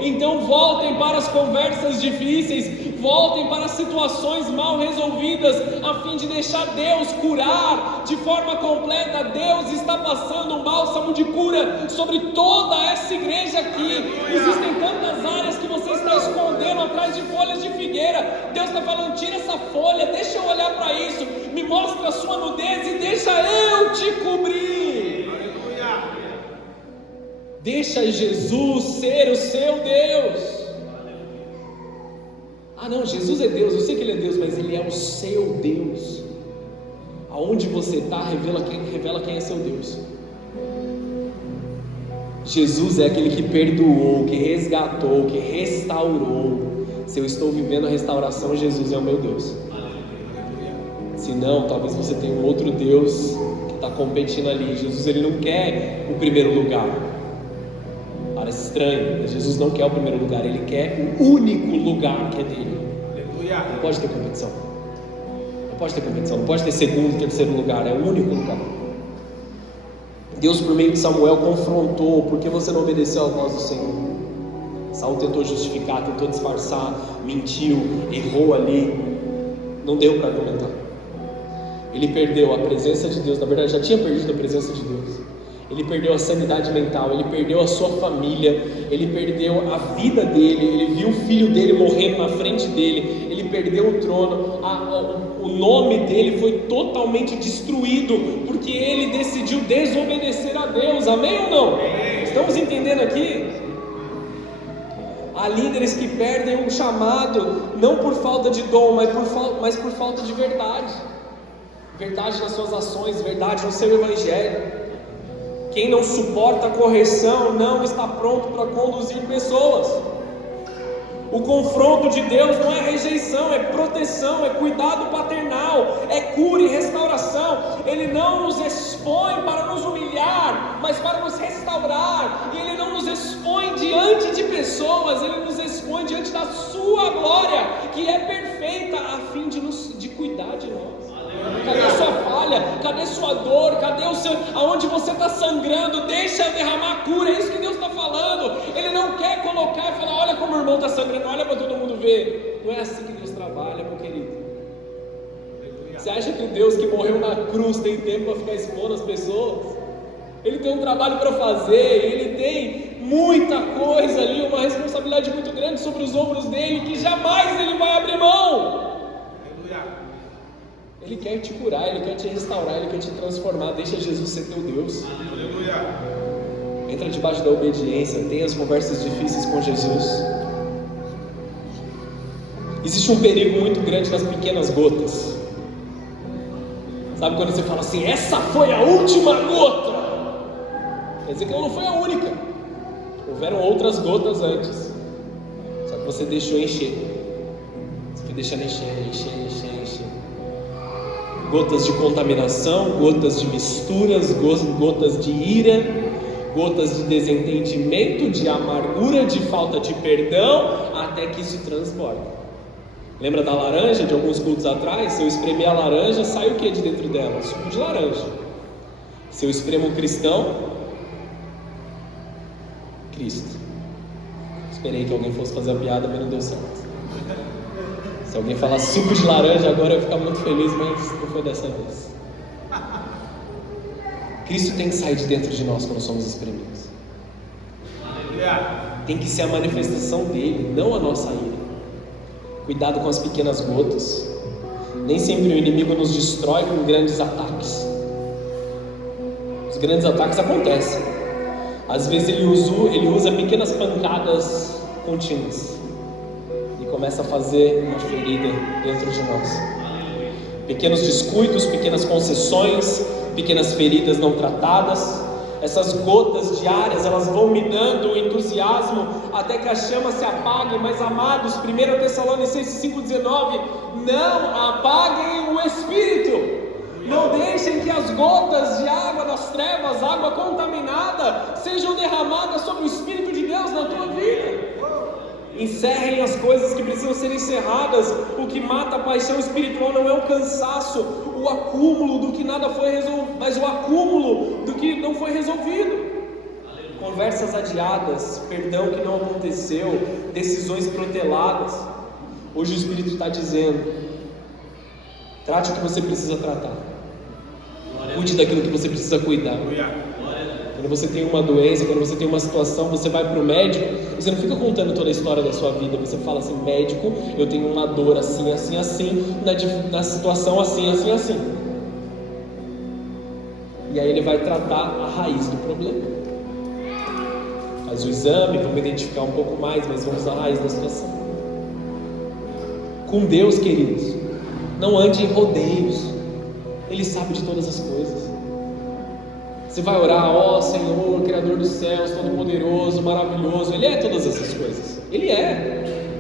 Então voltem para as conversas difíceis, voltem para as situações mal resolvidas, a fim de deixar Deus curar de forma completa. Deus está passando um bálsamo de cura sobre toda essa igreja aqui. Existem tantas áreas que você está escondendo atrás de folhas de figueira. Deus está falando: tira essa folha, deixa eu olhar para isso, me mostra a sua nudez e deixa eu te cobrir. Deixa Jesus ser o seu Deus. Ah não, Jesus é Deus, eu sei que Ele é Deus, mas Ele é o seu Deus. Aonde você está, revela quem é seu Deus. Jesus é aquele que perdoou, que resgatou, que restaurou. Se eu estou vivendo a restauração, Jesus é o meu Deus. Se não, talvez você tenha um outro Deus que está competindo ali. Jesus, Ele não quer o primeiro lugar. Parece estranho, mas Jesus não quer o primeiro lugar. Ele quer o único lugar que é dele. Não pode ter competição. Não pode ter competição, não pode ter segundo, terceiro lugar. É o único lugar. Deus, por meio de Samuel, confrontou: por que você não obedeceu à voz do Senhor? Saul tentou justificar, tentou disfarçar, mentiu, errou ali. Não deu para argumentar. Ele perdeu a presença de Deus. Na verdade, já tinha perdido a presença de Deus. Ele perdeu a sanidade mental, ele perdeu a sua família, ele perdeu a vida dele, ele viu o filho dele morrendo na frente dele, ele perdeu o trono, o nome dele foi totalmente destruído, porque ele decidiu desobedecer a Deus. Amém ou não? Estamos entendendo aqui? Há líderes que perdem um chamado, não por falta de dom, mas por falta de verdade. Verdade nas suas ações, verdade no seu evangelho. Quem não suporta a correção não está pronto para conduzir pessoas. O confronto de Deus não é rejeição, é proteção, é cuidado paternal, é cura e restauração. Ele não nos expõe para nos humilhar, mas para nos restaurar. E Ele não nos expõe diante de pessoas, Ele nos expõe diante da sua glória, que é perfeita, a fim de cuidar de nós. Cadê a sua falha? Cadê sua dor? Cadê aonde você está sangrando? Deixa eu derramar cura. É isso que Deus está falando. Ele não quer colocar e falar: olha como o irmão está sangrando, olha para todo mundo ver. Não é assim que Deus trabalha, meu querido. Você acha que o Deus que morreu na cruz tem tempo para ficar expondo as pessoas? Ele tem um trabalho para fazer, ele tem muita coisa ali, uma responsabilidade muito grande sobre os ombros dele, que jamais ele vai abrir mão. Ele quer te curar, Ele quer te restaurar, Ele quer te transformar. Deixa Jesus ser teu Deus. Aleluia. Entra debaixo da obediência, tenha as conversas difíceis com Jesus. Existe um perigo muito grande nas pequenas gotas. Sabe quando você fala assim: essa foi a última gota? Quer dizer que ela não foi a única. Houveram outras gotas antes, só que você deixou encher. Você foi deixando encher. Gotas de contaminação, gotas de misturas, gotas de ira, gotas de desentendimento, de amargura, de falta de perdão, até que isso transborda. Lembra da laranja de alguns cultos atrás? Se eu espremer a laranja, sai o que de dentro dela? Suco de laranja. Se eu espremo um cristão, Cristo. Esperei que alguém fosse fazer a piada, mas não deu certo. Se alguém falar suco de laranja agora, eu vou ficar muito feliz, mas não foi dessa vez. Cristo tem que sair de dentro de nós quando somos espremidos. Tem que ser a manifestação dele, não a nossa ira. Cuidado com as pequenas gotas. Nem sempre o inimigo nos destrói com grandes ataques. Os grandes ataques acontecem. Às vezes ele usa pequenas pancadas contínuas e começa a fazer uma ferida dentro de nós. Pequenos descuidos, pequenas concessões, pequenas feridas não tratadas. Essas gotas diárias, elas vão minando o entusiasmo, até que a chama se apague. Mas amados, 1 Tessalonicenses 5,19, não apaguem o Espírito. Não deixem que as gotas de água das trevas, água contaminada, sejam derramadas sobre o Espírito de Deus na tua vida. Encerrem as coisas que precisam ser encerradas. O que mata a paixão espiritual não é o cansaço, o acúmulo do que nada foi resolvido, mas o acúmulo do que não foi resolvido. Conversas adiadas, perdão que não aconteceu, decisões proteladas. Hoje o Espírito está dizendo: trate o que você precisa tratar, cuide daquilo que você precisa cuidar. Quando você tem uma doença, quando você tem uma situação, você vai para o médico e você não fica contando toda a história da sua vida. Você fala assim: médico, eu tenho uma dor assim, assim, assim, na situação assim, assim, assim. E aí ele vai tratar a raiz do problema. Faz o exame, vamos identificar um pouco mais, mas vamos à raiz da situação. Com Deus, queridos, não ande em rodeios. Ele sabe de todas as coisas. Você vai orar: ó Senhor, Criador dos céus, Todo-Poderoso, maravilhoso. Ele é todas essas coisas. Ele é.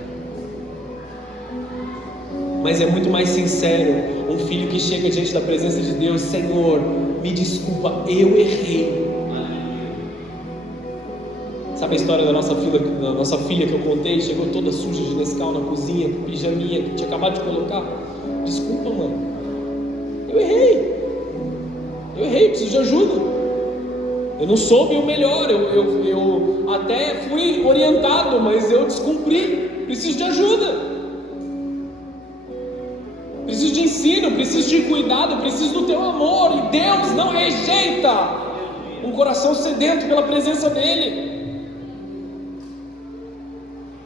Mas é muito mais sincero um filho que chega diante da presença de Deus: Senhor, me desculpa, eu errei. Sabe a história da nossa filha que eu contei? Chegou toda suja de Nescau na cozinha, com pijaminha que tinha acabado de colocar. Desculpa, mãe, eu errei, preciso de ajuda. Eu não soube o melhor, eu até fui orientado, mas eu descumpri. Preciso de ajuda, preciso de ensino, preciso de cuidado, preciso do teu amor. E Deus não rejeita um coração sedento pela presença dEle.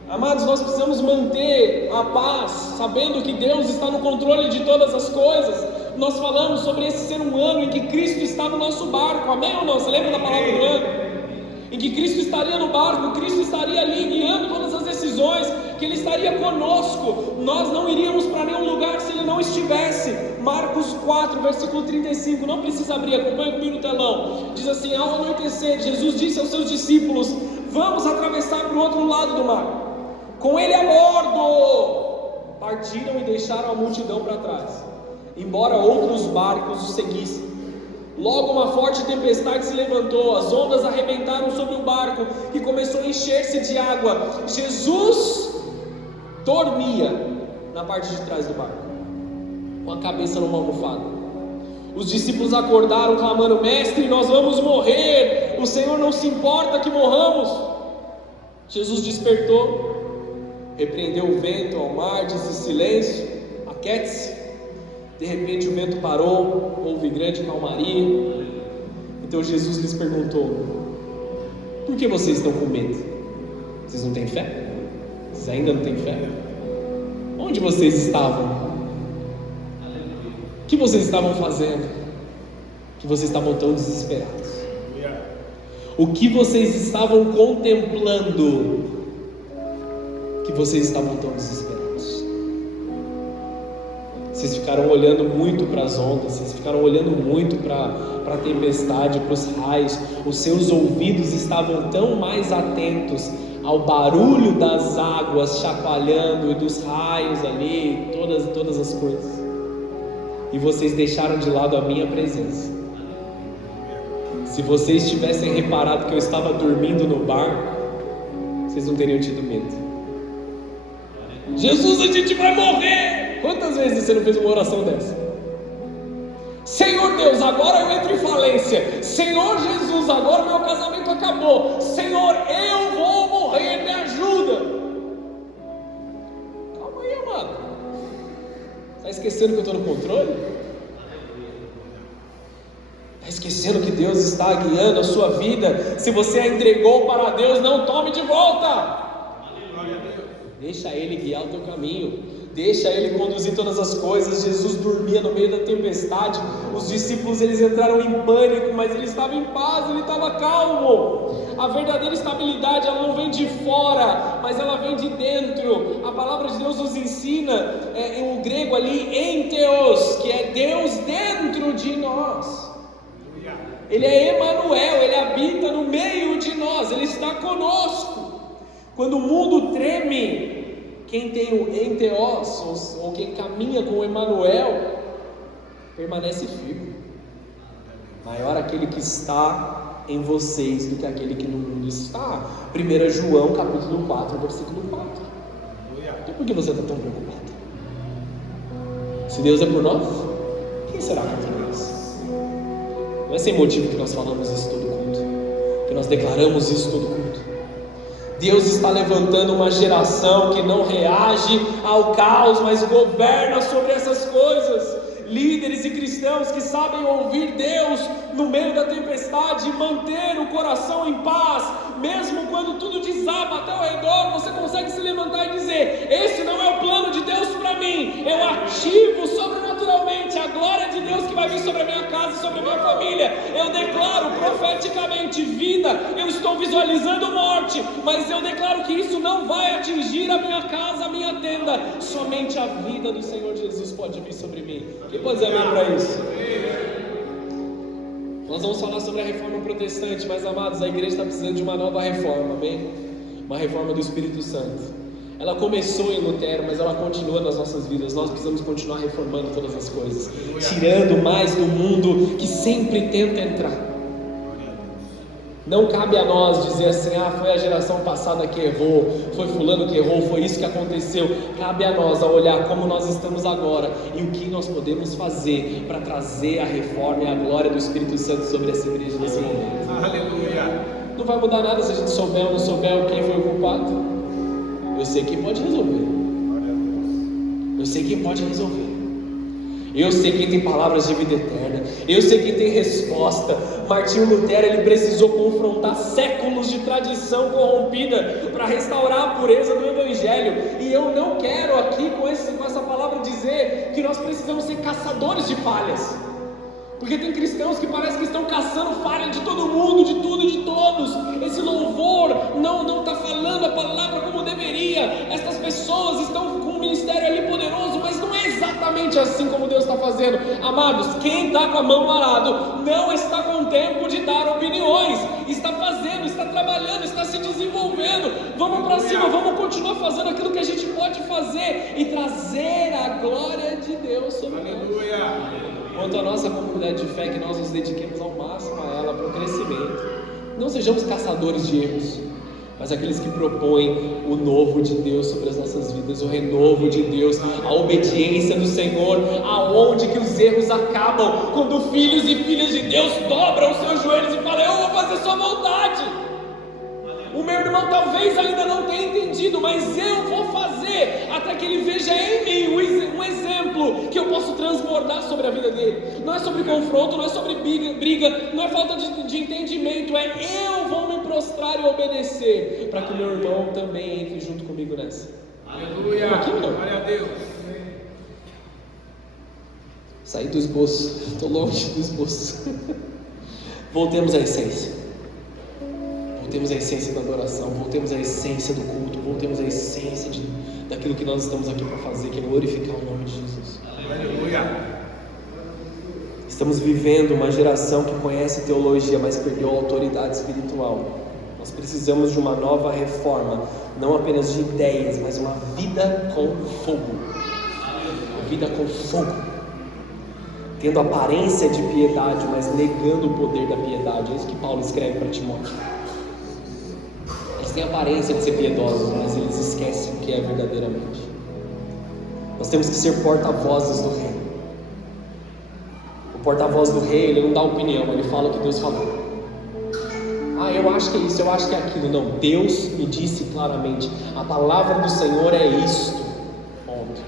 Amados, nós precisamos manter a paz, sabendo que Deus está no controle de todas as coisas. Nós falamos sobre esse ser um ano em que Cristo está no nosso barco, amém ou não? Você lembra da palavra do ano? Em que Cristo estaria no barco, Cristo estaria ali guiando todas as decisões, que Ele estaria conosco. Nós não iríamos para nenhum lugar se Ele não estivesse. Marcos 4, versículo 35, não precisa abrir, acompanha comigo no telão. Diz assim: ao anoitecer, Jesus disse aos seus discípulos: vamos atravessar para o outro lado do mar. Com Ele a bordo, partiram e deixaram a multidão para trás, embora outros barcos o seguissem. Logo uma forte tempestade se levantou, as ondas arrebentaram sobre o barco, que começou a encher-se de água. Jesus dormia na parte de trás do barco, com a cabeça numa almofada. Os discípulos acordaram clamando: mestre, nós vamos morrer, o Senhor não se importa que morramos. Jesus despertou, repreendeu o vento, ao mar, disse: silêncio, aquiete-se. De repente o vento parou, houve grande calmaria. Então Jesus lhes perguntou: por que vocês estão com medo? Vocês não têm fé? Vocês ainda não têm fé? Onde vocês estavam? O que vocês estavam fazendo? Que vocês estavam tão desesperados? O que vocês estavam contemplando? Que vocês estavam tão desesperados? Vocês ficaram olhando muito para as ondas, vocês ficaram olhando muito para a tempestade, para os raios. Os seus ouvidos estavam tão mais atentos ao barulho das águas chacoalhando e dos raios ali, todas as coisas. E vocês deixaram de lado a minha presença. Se vocês tivessem reparado que eu estava dormindo no barco, vocês não teriam tido medo. Jesus, a gente vai morrer! Quantas vezes você não fez uma oração dessa? Senhor Deus, agora eu entro em falência. Senhor Jesus, agora meu casamento acabou. Senhor, eu vou morrer, me ajuda. Calma aí, amado. Está esquecendo que eu estou no controle? Está esquecendo que Deus está guiando a sua vida? Se você a entregou para Deus, não tome de volta. Deixa Ele guiar o teu caminho, deixa Ele conduzir todas as coisas. Jesus dormia no meio da tempestade. Os discípulos, eles entraram em pânico, mas Ele estava em paz, Ele estava calmo. A verdadeira estabilidade, ela não vem de fora, mas ela vem de dentro. A palavra de Deus nos ensina, em grego ali, enteos, que é Deus dentro de nós. Ele é Emanuel, Ele habita no meio de nós, Ele está conosco. Quando o mundo treme, quem tem o enteos, ou quem caminha com o Emanuel, permanece firme. Maior aquele que está em vocês do que aquele que no mundo está. 1 João capítulo 4, versículo 4. Então por que você está tão preocupado? Se Deus é por nós, quem será contra nós? Não é sem motivo que nós falamos isso todo culto, que nós declaramos isso todo culto. Deus está levantando uma geração que não reage ao caos, mas governa sobre essas coisas. Líderes e cristãos que sabem ouvir Deus no meio da tempestade, manter o coração em paz, mesmo quando tudo desaba até ao redor, você consegue se levantar e dizer: esse não é o plano de Deus para mim. Eu ativo sobrenaturalmente a glória de Deus que vai vir sobre a minha casa e sobre a minha família. Eu declaro profeticamente vida. Eu estou visualizando morte, mas eu declaro que isso não vai atingir a minha casa, a minha tenda. Somente a vida do Senhor Jesus pode vir sobre mim. Quem pode dizer amém para isso? Nós vamos falar sobre a reforma protestante, mas amados, a igreja está precisando de uma nova reforma, amém? Uma reforma do Espírito Santo. Ela começou em Lutero, mas ela continua nas nossas vidas. Nós precisamos continuar reformando todas as coisas, tirando mais do mundo que sempre tenta entrar. Não cabe a nós dizer assim: foi a geração passada que errou, foi fulano que errou, foi isso que aconteceu. Cabe a nós olhar como nós estamos agora e o que nós podemos fazer para trazer a reforma e a glória do Espírito Santo sobre essa igreja nesse momento. Aleluia! Não vai mudar nada se a gente souber ou não souber quem foi o culpado. Eu sei quem pode resolver. Eu sei quem pode resolver. Eu sei quem tem palavras de vida eterna. Eu sei quem tem resposta. Martinho Lutero, ele precisou confrontar séculos de tradição corrompida para restaurar a pureza do Evangelho. E eu não quero aqui com essa palavra dizer que nós precisamos ser caçadores de falhas, porque tem cristãos que parece que estão caçando falha de todo mundo, de tudo e de todos. Esse louvor não está falando a palavra como deveria. Essas pessoas estão com um ministério ali poderoso, mas não é exatamente assim como Deus está fazendo. Amados, quem está com a mão parado não está com tempo de dar opiniões. Está fazendo, está trabalhando, está se desenvolvendo. Vamos para cima, vamos continuar fazendo aquilo que a gente pode fazer e trazer a glória de Deus sobre nós. Aleluia! Quanto à nossa comunidade de fé, que nós nos dediquemos ao máximo a ela, para o crescimento. Não sejamos caçadores de erros, mas aqueles que propõem o novo de Deus sobre as nossas vidas, o renovo de Deus, a obediência do Senhor, aonde que os erros acabam, quando filhos e filhas de Deus dobram os seus joelhos e falam: eu vou fazer sua vontade. O meu irmão talvez ainda não tenha entendido, mas eu vou fazer, até que ele veja em mim um exemplo que eu posso transbordar sobre a vida dele. Não é sobre confronto, não é sobre briga, não é falta de entendimento, é eu vou me prostrar e obedecer, para que o meu irmão também entre junto comigo nessa. Aleluia! Glória a Deus! Saí do esboço, estou longe do esboço. Voltemos à essência. Voltemos à essência da adoração, voltemos à essência do culto, voltemos à essência daquilo que nós estamos aqui para fazer, que é glorificar o nome de Jesus. Aleluia! Estamos vivendo uma geração que conhece teologia, mas perdeu a autoridade espiritual. Nós precisamos de uma nova reforma, não apenas de ideias, mas uma vida com fogo. Uma vida com fogo. Tendo aparência de piedade, mas negando o poder da piedade. É isso que Paulo escreve para Timóteo. Eles têm aparência de ser piedosos, mas eles esquecem o que é verdadeiramente. Nós temos que ser porta-vozes do rei. O porta-voz do rei, ele não dá opinião, ele fala o que Deus falou. Eu acho que é isso, eu acho que é aquilo. Não, Deus me disse claramente: a palavra do Senhor é isto. Ponto.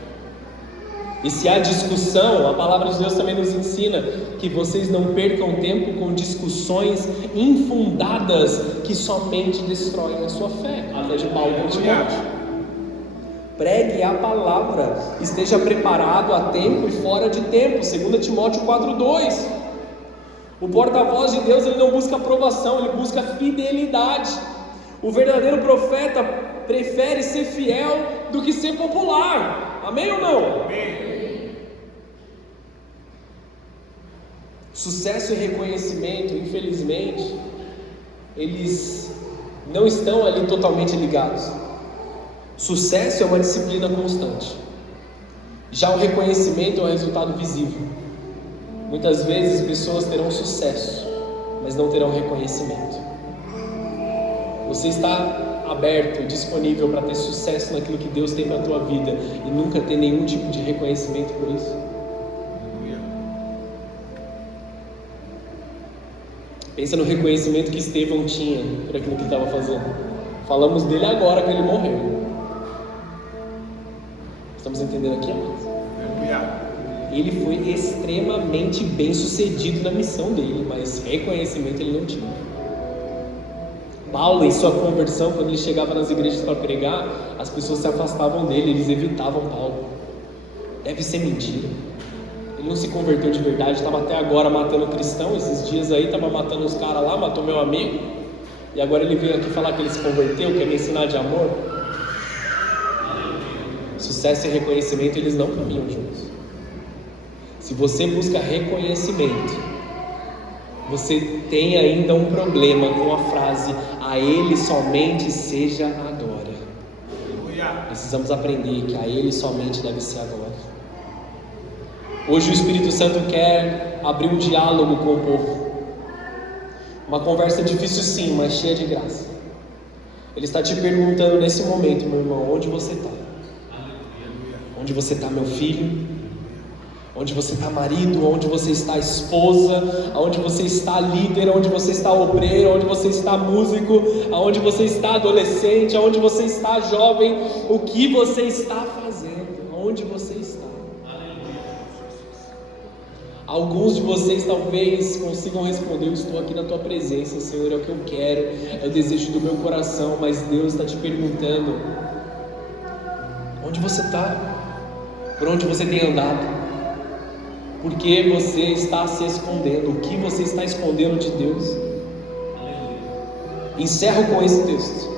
E se há discussão, a palavra de Deus também nos ensina que vocês não percam tempo com discussões infundadas que somente destroem a sua fé. A fé de Paulo para Timóteo. Pregue a palavra, esteja preparado a tempo e fora de tempo. 2 Timóteo 4:2. O porta-voz de Deus, ele não busca aprovação, ele busca fidelidade. O verdadeiro profeta prefere ser fiel do que ser popular. Amém ou não? Amém. Sucesso e reconhecimento, infelizmente, eles não estão ali totalmente ligados. Sucesso é uma disciplina constante. Já o reconhecimento é um resultado visível. Muitas vezes pessoas terão sucesso, mas não terão reconhecimento. Você está aberto, disponível para ter sucesso naquilo que Deus tem para a tua vida e nunca ter nenhum tipo de reconhecimento por isso? Pensa no reconhecimento que Estevão tinha por aquilo que ele estava fazendo. Falamos dele agora que ele morreu. Estamos entendendo aqui, amados? Ele foi extremamente bem sucedido na missão dele, mas reconhecimento ele não tinha. Paulo, em sua conversão, quando ele chegava nas igrejas para pregar, as pessoas se afastavam dele, eles evitavam Paulo. Deve ser mentira. Ele não se converteu de verdade, estava até agora matando cristão, esses dias aí estava matando os caras lá, matou meu amigo, e agora ele veio aqui falar que ele se converteu, quer me ensinar de amor. Sucesso e reconhecimento, eles não caminham juntos. Se você busca reconhecimento, você tem ainda um problema com a frase: a Ele somente seja agora. Precisamos aprender que a Ele somente deve ser agora. Hoje o Espírito Santo quer abrir um diálogo com o povo. Uma conversa difícil sim, mas cheia de graça. Ele está te perguntando nesse momento, meu irmão, onde você está? Onde você está, meu filho? Onde você está, marido? Onde você está, esposa? Onde você está, líder? Onde você está, obreiro? Onde você está, músico? Onde você está, adolescente? Onde você está, jovem? O que você está fazendo? Onde você está? Alguns de vocês talvez consigam responder: eu estou aqui na tua presença, Senhor, é o que eu quero, é o desejo do meu coração. Mas Deus está te perguntando: onde você está? Por onde você tem andado? Por que você está se escondendo? O que você está escondendo de Deus? Encerro com esse texto.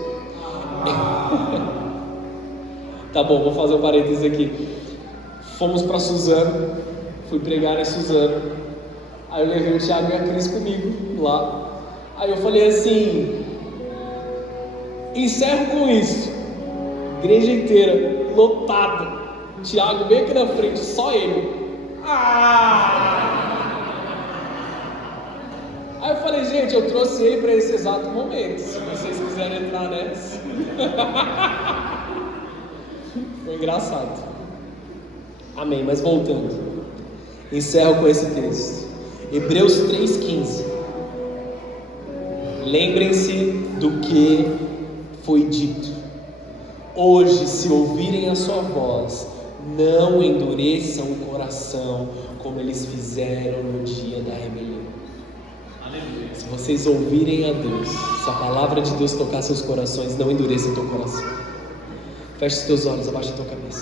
Tá bom, vou fazer um parênteses aqui. Fomos para Suzano, fui pregar em Suzano. Aí eu levei o Thiago e a Cris comigo lá. Aí eu falei assim: encerro com isso. Igreja inteira, lotada. Thiago bem aqui na frente, só ele. Aí eu falei: gente, eu trouxe ele para esse exato momento. Se vocês quiserem entrar nessa. Foi engraçado. Amém, mas voltando. Encerro com esse texto. Hebreus 3,15. Lembrem-se do que foi dito. Hoje, se ouvirem a sua voz, não endureçam o coração como eles fizeram no dia da rebelião. Aleluia. Se vocês ouvirem a Deus, se a palavra de Deus tocar seus corações, não endureça o teu coração. Feche os teus olhos, abaixa a tua cabeça.